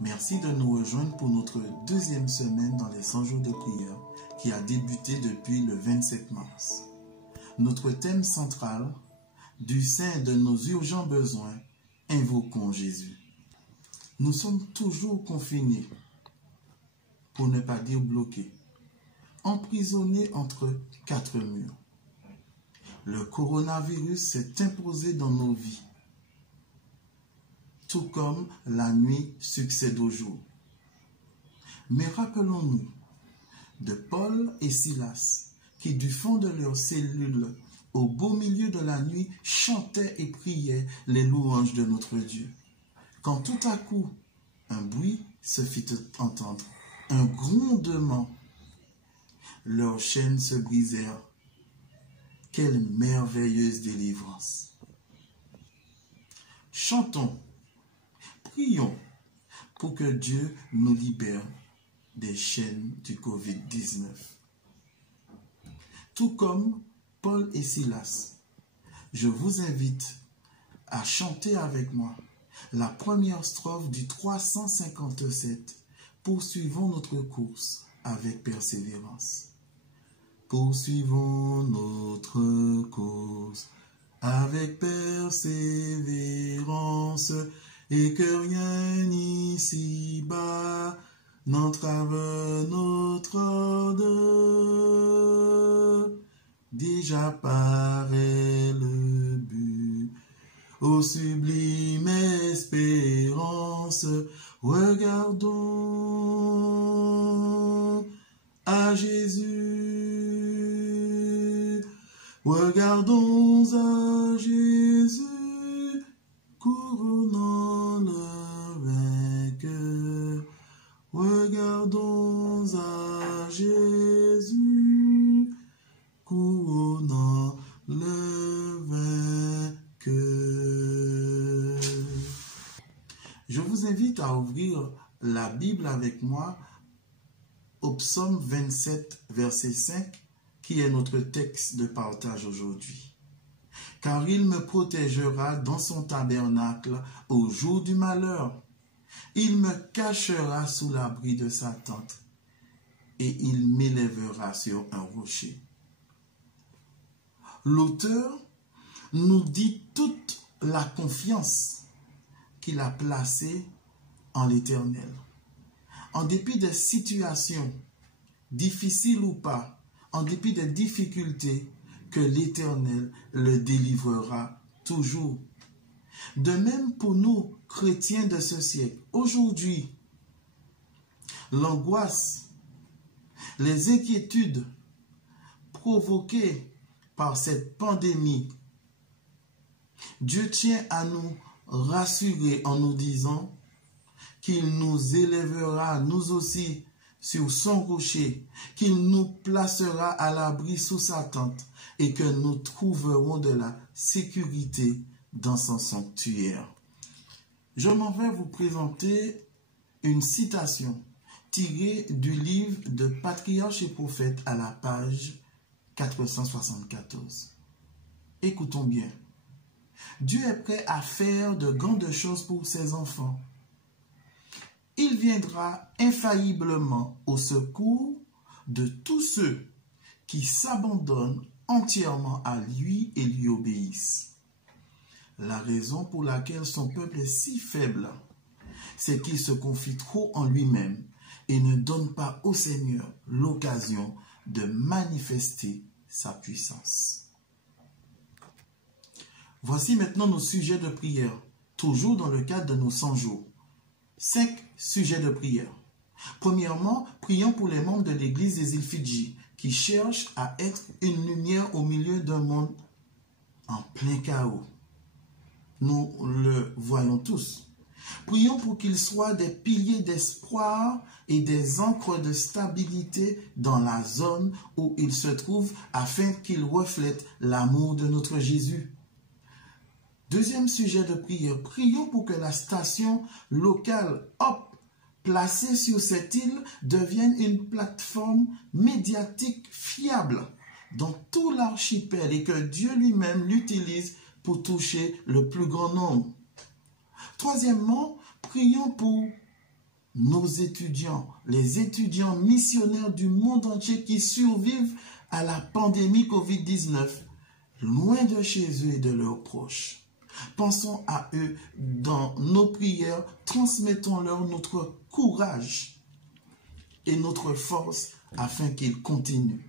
Merci de nous rejoindre pour notre deuxième semaine dans les 100 jours de prière qui a débuté depuis le 27 mars. Notre thème central, du sein de nos urgents besoins, invoquons Jésus. Nous sommes toujours confinés, pour ne pas dire bloqués, emprisonnés entre quatre murs. Le coronavirus s'est imposé dans nos vies, tout comme la nuit succède au jour. Mais rappelons-nous de Paul et Silas, qui du fond de leur cellule, au beau milieu de la nuit, chantaient et priaient les louanges de notre Dieu. Quand tout à coup, un bruit se fit entendre, un grondement, leurs chaînes se brisèrent. Quelle merveilleuse délivrance! Chantons, prions pour que Dieu nous libère des chaînes du Covid-19. Tout comme Paul et Silas, je vous invite à chanter avec moi la première strophe du 357. Poursuivons notre course avec persévérance. Poursuivons notre course avec persévérance et que rien ici-bas n'entrave notre ordre. Déjà paraît le but, ô sublime espérance, regardons à Jésus, regardons à Jésus, couronnant le vainqueur, regardons à Jésus, couronnant le vainqueur. Je vous invite à ouvrir la Bible avec moi au psaume 27, verset 5, qui est notre texte de partage aujourd'hui. Car il me protégera dans son tabernacle au jour du malheur. Il me cachera sous l'abri de sa tente et il m'élèvera sur un rocher. L'auteur nous dit toute la confiance qu'il a placée en l'Éternel. En dépit des situations, difficiles ou pas, en dépit des difficultés, que l'Éternel le délivrera toujours. De même pour nous, chrétiens de ce siècle, aujourd'hui, l'angoisse, les inquiétudes provoquées par cette pandémie, Dieu tient à nous rassurer en nous disant qu'il nous élèvera, nous aussi, sur son rocher, qu'il nous placera à l'abri sous sa tente et que nous trouverons de la sécurité dans son sanctuaire. Je m'en vais vous présenter une citation tirée du livre de Patriarches et Prophètes à la page 474. Écoutons bien. Dieu est prêt à faire de grandes choses pour ses enfants. Il viendra infailliblement au secours de tous ceux qui s'abandonnent entièrement à lui et lui obéissent. La raison pour laquelle son peuple est si faible, c'est qu'il se confie trop en lui-même et ne donne pas au Seigneur l'occasion de manifester sa puissance. Voici maintenant nos sujets de prière, toujours dans le cadre de nos 100 jours. 5 sujets de prière. Premièrement, prions pour les membres de l'église des îles Fidji qui cherchent à être une lumière au milieu d'un monde en plein chaos. Nous le voyons tous. Prions pour qu'ils soient des piliers d'espoir et des ancres de stabilité dans la zone où ils se trouvent afin qu'ils reflètent l'amour de notre Jésus. Deuxième sujet de prière, prions pour que la station locale Hop, placée sur cette île, devienne une plateforme médiatique fiable dans tout l'archipel et que Dieu lui-même l'utilise pour toucher le plus grand nombre. Troisièmement, prions pour nos étudiants, les étudiants missionnaires du monde entier qui survivent à la pandémie COVID-19, loin de chez eux et de leurs proches. Pensons à eux dans nos prières, transmettons-leur notre courage et notre force afin qu'ils continuent.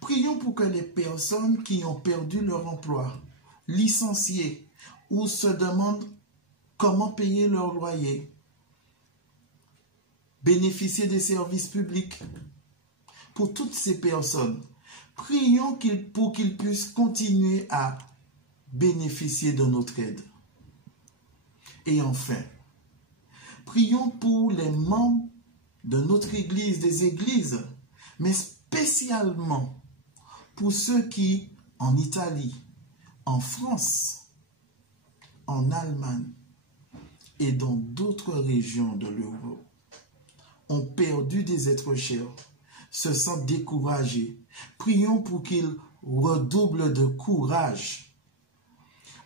Prions pour que les personnes qui ont perdu leur emploi, licenciées ou se demandent comment payer leur loyer, bénéficier des services publics, pour toutes ces personnes, prions pour qu'ils puissent continuer à bénéficier de notre aide. Et enfin, prions pour les membres de notre Église, des églises, mais spécialement pour ceux qui, en Italie, en France, en Allemagne et dans d'autres régions de l'Europe, ont perdu des êtres chers, se sentent découragés. Prions pour qu'ils redoublent de courage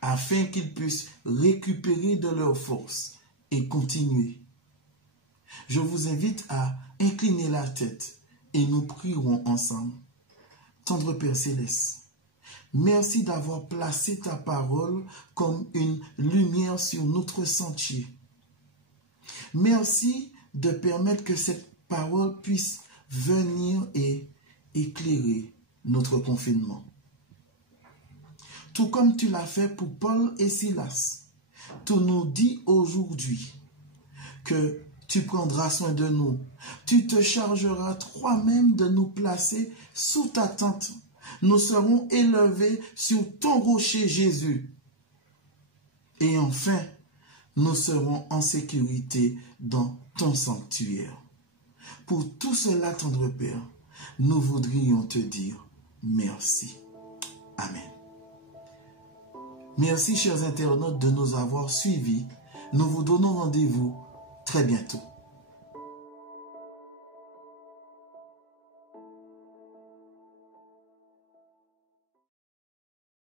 afin qu'ils puissent récupérer de leur force et continuer. Je vous invite à incliner la tête et nous prierons ensemble. Tendre Père Céleste, merci d'avoir placé ta parole comme une lumière sur notre sentier. Merci de permettre que cette parole puisse venir et éclairer notre confinement. Tout comme tu l'as fait pour Paul et Silas, tu nous dis aujourd'hui que tu prendras soin de nous. Tu te chargeras toi-même de nous placer sous ta tente. Nous serons élevés sur ton rocher Jésus. Et enfin, nous serons en sécurité dans ton sanctuaire. Pour tout cela, tendre Père, nous voudrions te dire merci. Amen. Merci, chers internautes, de nous avoir suivis. Nous vous donnons rendez-vous très bientôt.